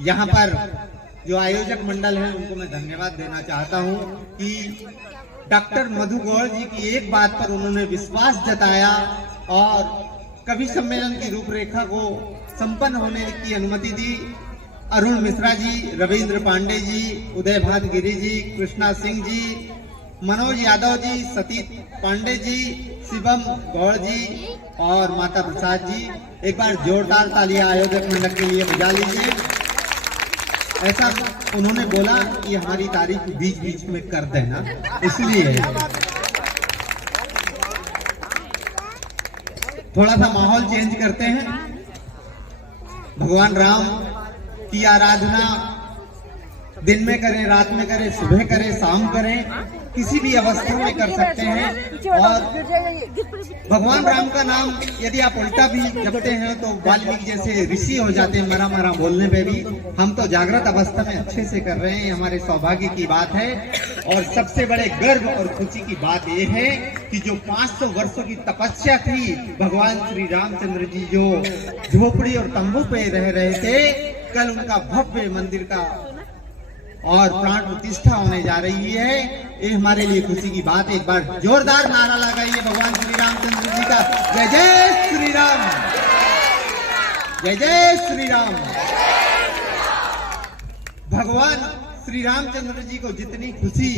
यहाँ पर जो आयोजक मंडल है उनको मैं धन्यवाद देना चाहता हूँ कि डॉक्टर मधु गौड़ जी की एक बात पर उन्होंने विश्वास जताया और कवि सम्मेलन की रूपरेखा को संपन्न होने की अनुमति दी। अरुण मिश्रा जी, रविंद्र पांडे जी, उदय भान गिरी जी, कृष्णा सिंह जी, मनोज यादव जी, सतीश पांडे जी, शिवम गौड़ जी और माता प्रसाद जी, एक बार जोरदार तालियां आयोजक मंडल के लिए बजा लीजिए। ऐसा उन्होंने बोला कि हमारी तारीफ बीच बीच में कर देना, इसलिए थोड़ा सा माहौल चेंज करते हैं। भगवान राम की आराधना दिन में करें, रात में करें, सुबह करें, शाम करें, किसी भी अवस्था में कर सकते हैं। और भगवान राम का नाम यदि आप उल्टा भी जपते हैं तो वाल्मीकि जैसे ऋषि हो जाते हैं मरा मरा बोलने पे भी। हम तो जागृत अवस्था में अच्छे से कर रहे हैं, हमारे सौभाग्य की बात है। और सबसे बड़े गर्व और खुशी की बात यह है कि जो 500 वर्षों की तपस्या थी, भगवान श्री रामचंद्र जी जो झोपड़ी और तंबू पे रह रहे थे, कल उनका भव्य मंदिर का और प्राण प्रतिष्ठा होने जा रही है। ये हमारे लिए खुशी की बात है। एक बार जोरदार नारा लगाइए भगवान श्री रामचंद्र जी का, जय जय श्री राम, जय जय श्री राम। भगवान श्री रामचंद्र जी को जितनी खुशी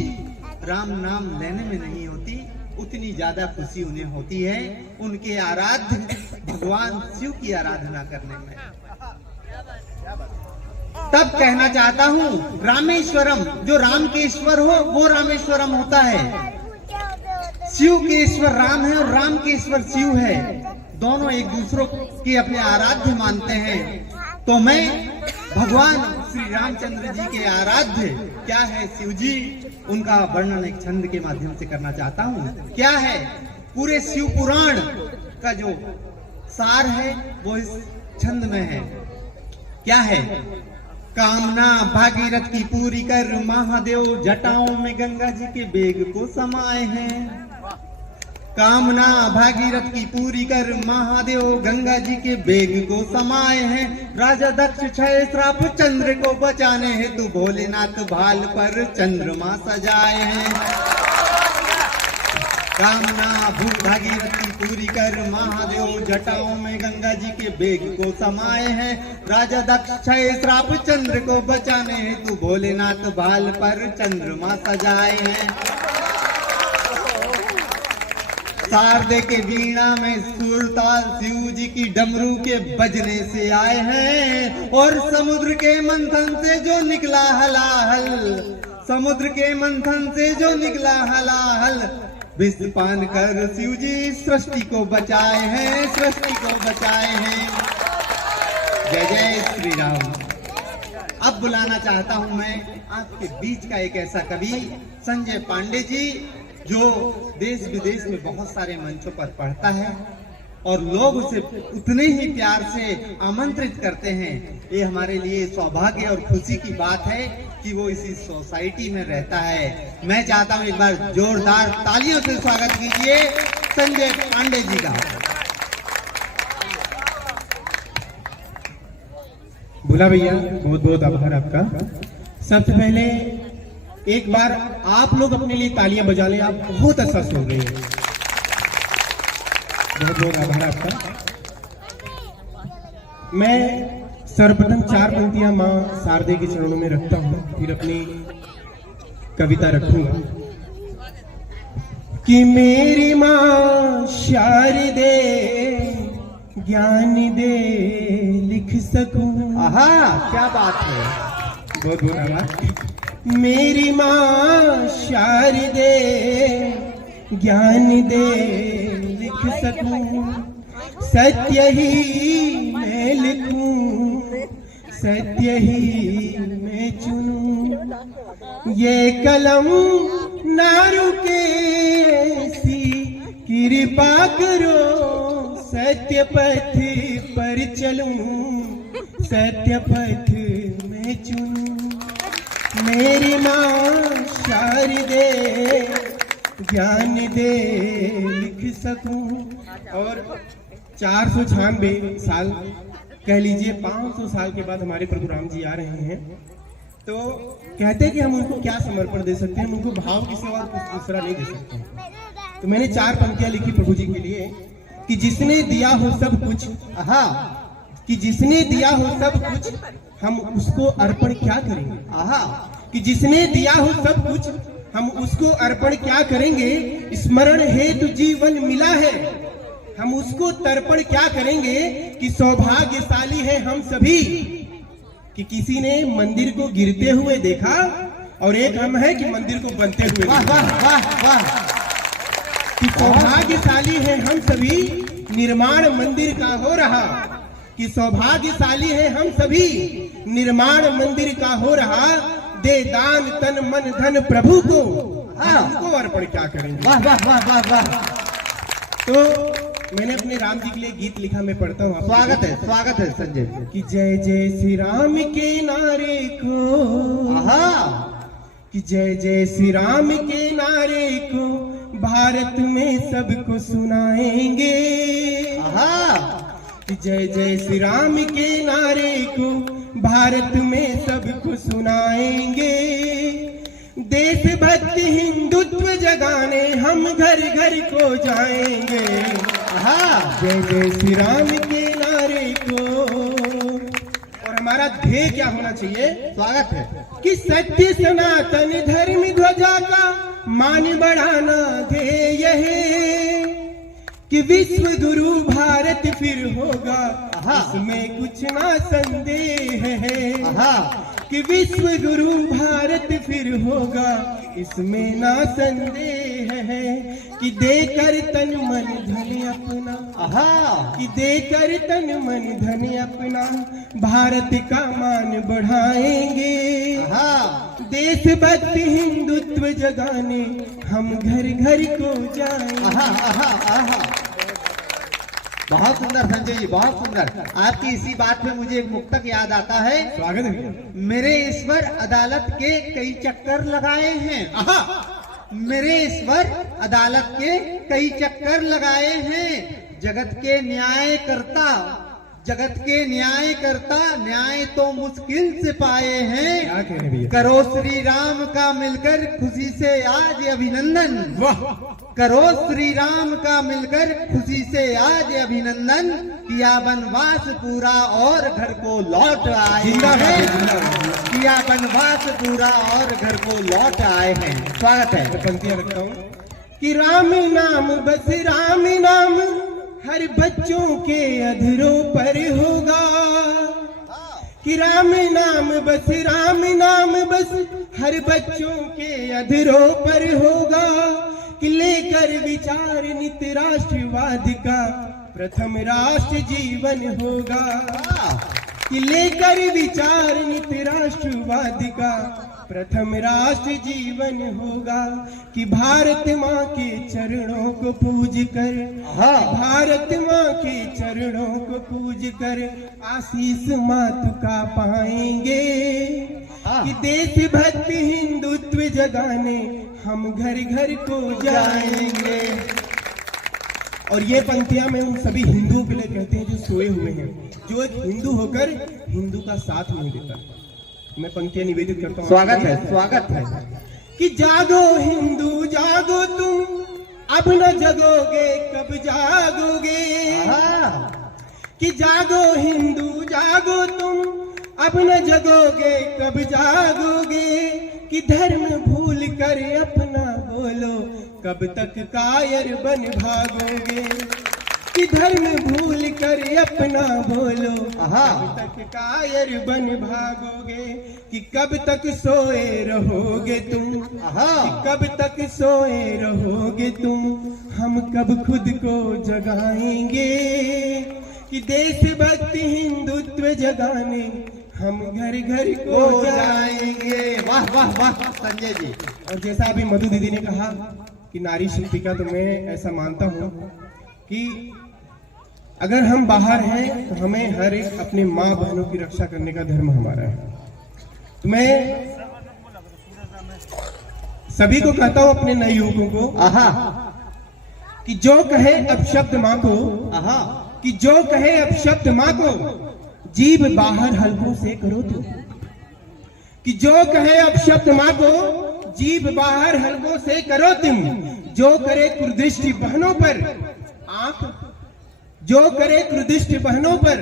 राम नाम लेने में नहीं होती, उतनी ज्यादा खुशी उन्हें होती है उनके आराध्य भगवान शिव की आराधना करने में। तब कहना चाहता हूँ, रामेश्वरम, जो राम के ईश्वर हो वो रामेश्वरम होता है। शिव के ईश्वर राम है और राम के ईश्वर शिव है। दोनों एक दूसरों के अपने आराध्य मानते हैं। तो मैं भगवान श्री रामचंद्र जी के आराध्य क्या है शिव जी, उनका वर्णन एक छंद के माध्यम से करना चाहता हूँ। क्या है, पूरे शिव पुराण का जो सार है वो इस छंद में है। क्या है, कामना भागीरथ की पूरी कर महादेव जटाओं में गंगा जी के बेग को समाये हैं। कामना भागीरथ की पूरी कर महादेव गंगा जी के बेग को समाये हैं। राजा दक्ष क्षय श्राप चंद्र को बचाने हेतु भोलेनाथ भाल पर चंद्रमा सजाए हैं। कामना भागीरथ की पूरी कर महादेव जटाओं में गंगा जी के बेग को समाये हैं। राजा दक्ष क्षय श्राप चंद्र को बचाने हेतु भोलेनाथ भाल पर चंद्रमा सजाए हैं। शारदे के वीणा में सुरताल शिव जी की डमरू के बजने से आए हैं। और समुद्र के मंथन से जो निकला हलाहल, समुद्र के मंथन से जो निकला हलाहल, विष पान कर शिव जी सृष्टि को बचाए हैं, सृष्टि को बचाए हैं। जय जय श्री राम। अब बुलाना चाहता हूं मैं आपके बीच का एक ऐसा कवि, संजय पांडे जी, जो देश विदेश में बहुत सारे मंचों पर पढ़ता है और लोग उसे उतने ही प्यार से आमंत्रित करते हैं। ये हमारे लिए सौभाग्य और खुशी की बात है कि वो इसी सोसाइटी में रहता है। मैं चाहता हूँ एक बार जोरदार तालियों से स्वागत कीजिए संजय पांडे जी का। भोला भैया, बहुत बहुत आभार आपका। सबसे पहले एक बार आप लोग अपने लिए तालियां बजा लें, आप बहुत अच्छा सुन रहे हैं। बहुत बहुत आभार आपका। मैं सर्वप्रथम 4 पंक्तियां मां शारदे के चरणों में रखता हूं, फिर अपनी कविता रखूंगा। कि मेरी मां शारदे ज्ञान दे लिख सकूं। आहा, क्या बात है, बहुत बहुत आभार। मेरी मां शारदे ज्ञान दे लिख सकूं, सत्य ही मैं लिखूं, सत्य ही मैं चुनूं। ये कलम ना रुके ऐसी कृपा करो, सत्य पथ पर चलूं, सत्य पथ में चुनूं। मेरी मां शारदे ज्ञान दे लिख सकूं। और 496 साल कह लीजिए 500 साल के बाद हमारे प्रभु राम जी आ रहे हैं, तो कहते हैं कि हम उनको क्या समर्पण दे सकते हैं, हम उनको भाव के सिवा और कुछ दूसरा नहीं दे सकते। तो मैंने 4 पंक्तियां लिखी प्रभु जी के लिए कि जिसने दिया हो सब कुछ, हाँ, कि जिसने दिया हो सब कुछ हम उसको अर्पण क्या करेंगे, कि जिसने दिया हो सब कुछ हम उसको अर्पण क्या करेंगे। स्मरण हेतु जीवन मिला है, हम उसको तर्पण क्या करेंगे कि सौभाग्यशाली है हम सभी। कि किसी ने मंदिर को गिरते हुए देखा और एक हम है कि मंदिर को बनते हुए। वाह वाह वाह वाह। कि सौभाग्यशाली है हम सभी, निर्माण मंदिर का हो रहा। कि सौभाग्यशाली है हम सभी, निर्माण मंदिर का हो रहा। दे दान तन मन धन प्रभु को, हमको अर्पण क्या करेंगे। वाह वाह वाह वाह वाह। तो मैंने अपने राम जी के लिए गीत लिखा, मैं पढ़ता हूँ। स्वागत है संजय कि जय जय श्री राम के नारे को, कि जय जय श्री राम के नारे को भारत में सबको सुनाएंगे। कि जय जय श्री राम के नारे को भारत में सबको सुनाएंगे। देशभक्ति हिंदुत्व जगाने हम घर घर को जाएंगे। जय जय श्री राम के नारे को। और हमारा ध्येय क्या होना चाहिए। स्वागत है कि सत्य सनातन धर्म ध्वजा का मान बढ़ाना ध्येय है। कि विश्व गुरु भारत फिर होगा, इसमें कुछ ना संदेह है। कि विश्व गुरु भारत फिर होगा, इसमें ना संदेह है। कि देकर तन मन धन अपना, कि देकर तन मन धन अपना भारत का मान बढ़ाएंगे। देशभक्ति हिंदुत्व जगाने हम घर घर को जाएंगे। बहुत सुंदर संजय जी, बहुत सुंदर। आपकी इसी बात पे मुझे एक मुक्तक याद आता है। स्वागत है। मेरे ईश्वर अदालत के कई चक्कर लगाए हैं। मेरे ईश्वर अदालत के कई चक्कर लगाए हैं। जगत के न्यायकर्ता, जगत के न्यायकर्ता न्याय तो मुश्किल से पाए हैं। करो श्री राम का मिलकर खुशी से आज अभिनंदन। करो श्री राम का मिलकर खुशी से आज अभिनंदन। किया वनवास पूरा और घर को लौट आए हैं। किया वनवास पूरा और घर को लौट आए हैं। स्वागत है। मैं पंक्तियां रखता हूँ कि राम नाम बस राम नाम हर बच्चों के अधरों पर होगा। कि राम नाम बस हर बच्चों के अधरों पर होगा। कि लेकर विचार नित राष्ट्रवाद का प्रथम राष्ट्र जीवन होगा। कि लेकर विचार नित राष्ट्रवाद का प्रथम राष्ट्र जीवन होगा। कि भारत माँ के चरणों को पूज कर, भारत माँ के चरणों को पूज कर आशीष मातु का पाएंगे। कि देशभक्ति हिंदुत्व जगाने हम घर घर को जाएंगे। और ये पंक्तियां मैं उन सभी हिंदुओं के लिए कहते हैं जो सोए हुए हैं, जो एक हिंदू होकर हिंदू का साथ नहीं देता। मैं पंक्तियां निवेदित करता हूँ। स्वागत है, स्वागत है। कि जागो हिंदू जागो तुम, अब न जगोगे कब जागोगे। कि जागो हिंदू जागो तुम, अब न जगोगे कब जागोगे। कि धर्म भूल कर अपना बोलो, कब तक कायर बन भागोगे। कि धर्म भूल कर अपना बोलो, कब तक कायर बन भागोगे। कि कब तक सोए रहोगे तुम, कि कब तक सोए रहोगे तुम, हम कब खुद को जगाएंगे। कि देशभक्ति हिंदुत्व जगाने हम घर घर को जाएंगे। वाह वाह वाह संजय जी। और जैसा अभी मधु दीदी ने कहा कि नारी शिल्पिका, तो मैं ऐसा मानता हूँ कि अगर हम बाहर हैं तो हमें हर एक अपने माँ बहनों की रक्षा करने का धर्म हमारा है। तो मैं सभी को कहता हूँ, अपने नए युवकों को, कि जो कहे अपशब्द माँ को, कि जो कहे अपशब्द माँ को, जीभ बाहर हलकों से करो तुम। कि जो कहे अपशब्द माँ को, जीभ बाहर हलकों से करो तुम। जो करे कुदृष्टि बहनों पर आंख, जो करे कुदृष्टि बहनों पर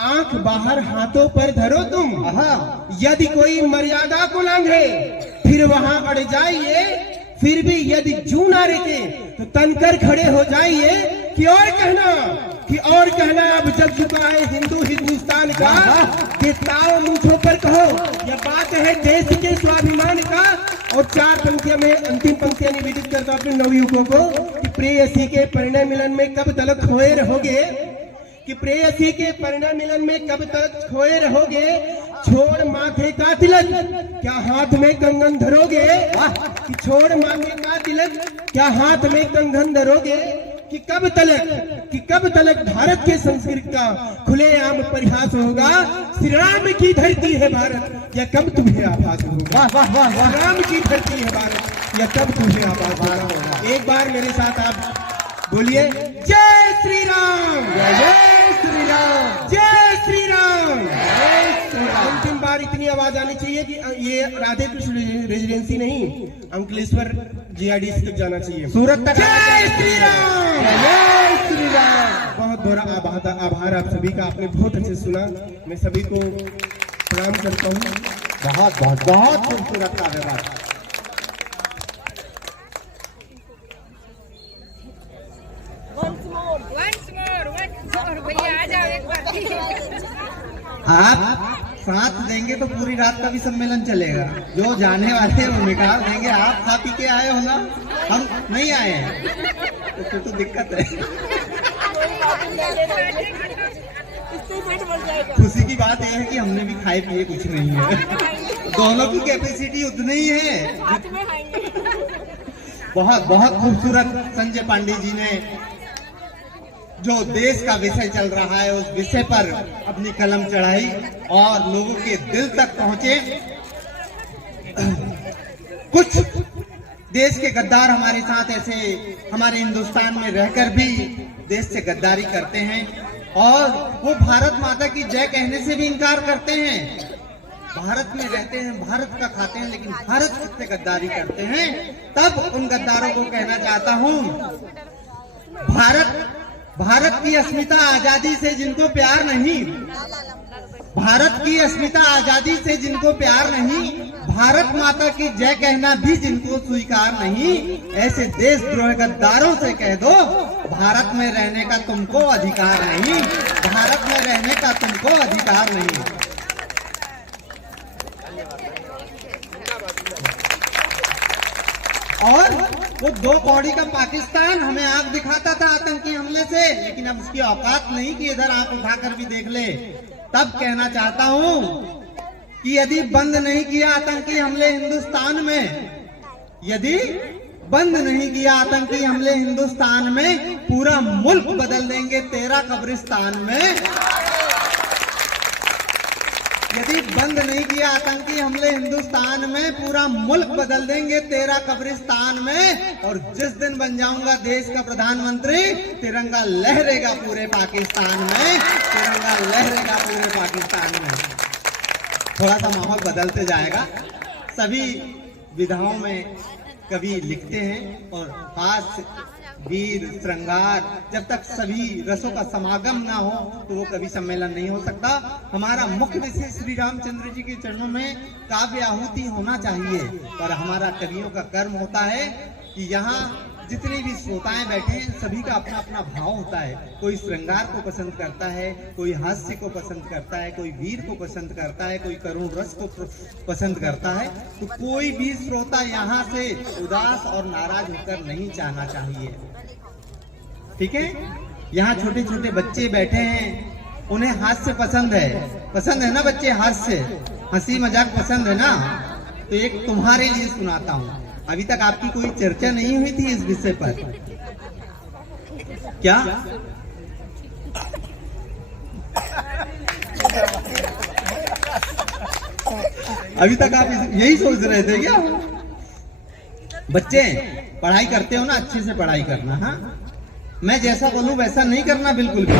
आंख बाहर हाथों पर धरो तुम। यदि कोई मर्यादा को लांघे फिर वहां अड़ जाइए, फिर भी यदि जू ना रेके तो तनकर खड़े हो जाइए। कि और कहना अब जब चुका है हिंदू हिंदुस्तान का, कि ताव मूंछों पर कहो यह बात है देश के स्वाभिमान का। और 4 पंक्तियां में अंतिम पंक्तियां निवेदित करता हूं अपने नवयुवकों को कि प्रेयसी के परिणय मिलन में कब तक खोए रहोगे, कि प्रेयसी के परिणय मिलन में कब तक खोए रहोगे। छोड़ माथे का तिलक क्या हाथ में कंगन धरोगे, कि छोड़ माथे का तिलक क्या हाथ में कंगन धरोगे। कि कब तलक भारत के संस्कृति का खुलेआम परिहास होगा। श्री राम की धरती है भारत, या कब तुम्हें आभास होगा। श्री राम की धरती है भारत, या कब तुम्हें आभास होगा। एक बार मेरे साथ आप बोलिए, जय श्री राम, जय श्री राम, जय श्री राम, जय श्री राम। अंतिम बार इतनी आवाज आनी चाहिए कि ये राधे कृष्ण रेजिडेंसी नहीं, अंकलेश्वर जीआईडीसी तक जाना चाहिए, सूरत तक। जय श्री राम, जय श्री राम। बहुत बड़ा आभार आप सभी का, आपने बहुत अच्छे सुना। मैं सभी को प्रणाम करता हूँ। बहुत बहुत बहुत खूबसूरत का व्यवहार। भैया आ जाओ एक बार। आप साथ देंगे तो पूरी रात का भी सम्मेलन चलेगा। जो जाने वाले हैं वो निकाल देंगे। आप खा पी के आए हो ना, हम नहीं आए हैं, तो फिर तो दिक्कत है। खुशी की बात यह है कि हमने भी खाए पिए कुछ नहीं है। दोनों की कैपेसिटी उतनी ही है। बहुत बहुत खूबसूरत संजय पांडे जी ने जो देश का विषय चल रहा है उस विषय पर अपनी कलम चढ़ाई और लोगों के दिल तक पहुंचे। कुछ देश के गद्दार हमारे साथ ऐसे हमारे हिंदुस्तान में रहकर भी देश से गद्दारी करते हैं और वो भारत माता की जय कहने से भी इनकार करते हैं। भारत में रहते हैं, भारत का खाते हैं, लेकिन भारत से गद्दारी करते हैं। तब उन गद्दारों को कहना चाहता हूं, भारत की अस्मिता आजादी से जिनको प्यार नहीं, भारत की अस्मिता आजादी से जिनको प्यार नहीं, भारत माता की जय कहना भी जिनको स्वीकार नहीं, ऐसे देशद्रोह गद्दारों से कह दो भारत में रहने का तुमको अधिकार नहीं, भारत में रहने का तुमको अधिकार नहीं। और वो 2 कौड़ी का पाकिस्तान हमें आंख दिखाता था आतंकी हमले से, लेकिन अब उसकी औकात नहीं कि इधर आंख उठाकर भी देख ले। तब कहना चाहता हूं कि यदि बंद नहीं किया आतंकी हमले हिंदुस्तान में, यदि बंद नहीं किया आतंकी हमले हिंदुस्तान में, पूरा मुल्क बदल देंगे तेरा कब्रिस्तान में। यदि बंद नहीं किया आतंकी हमले हिंदुस्तान में, पूरा मुल्क बदल देंगे तेरा कब्रिस्तान में। और जिस दिन बन जाऊंगा देश का प्रधानमंत्री, तिरंगा लहरेगा पूरे पाकिस्तान में, तिरंगा लहरेगा पूरे पाकिस्तान में। थोड़ा सा माहौल बदलते जाएगा। सभी विधाओं में कवि लिखते हैं और हास्य, वीर, श्रृंगार, जब तक सभी रसों का समागम ना हो तो वो कभी सम्मेलन नहीं हो सकता। हमारा मुख्य विषय श्री रामचंद्र जी के चरणों में काव्य आहुति होना चाहिए, पर हमारा कवियों का कर्म होता है कि यहाँ जितने भी श्रोताएं बैठे हैं सभी का अपना अपना भाव होता है। कोई श्रृंगार को पसंद करता है, कोई हास्य को पसंद करता है, कोई वीर को पसंद करता है, कोई करुण रस को पसंद करता है। तो कोई भी श्रोता यहाँ से उदास और नाराज होकर नहीं जाना चाहिए, ठीक है। यहाँ छोटे छोटे बच्चे बैठे हैं, उन्हें हास्य पसंद है ना बच्चे, हास्य, हंसी मजाक पसंद है ना। तो एक तुम्हारे लिए सुनाता हूँ। अभी तक आपकी कोई चर्चा नहीं हुई थी इस विषय पर, क्या? अभी तक आप यही सोच रहे थे क्या? बच्चे पढ़ाई करते हो ना, अच्छे से पढ़ाई करना। हाँ, मैं जैसा बोलूं वैसा नहीं करना बिल्कुल भी।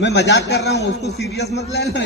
मैं मजाक कर रहा हूँ, उसको सीरियस मत लेना, नहीं तो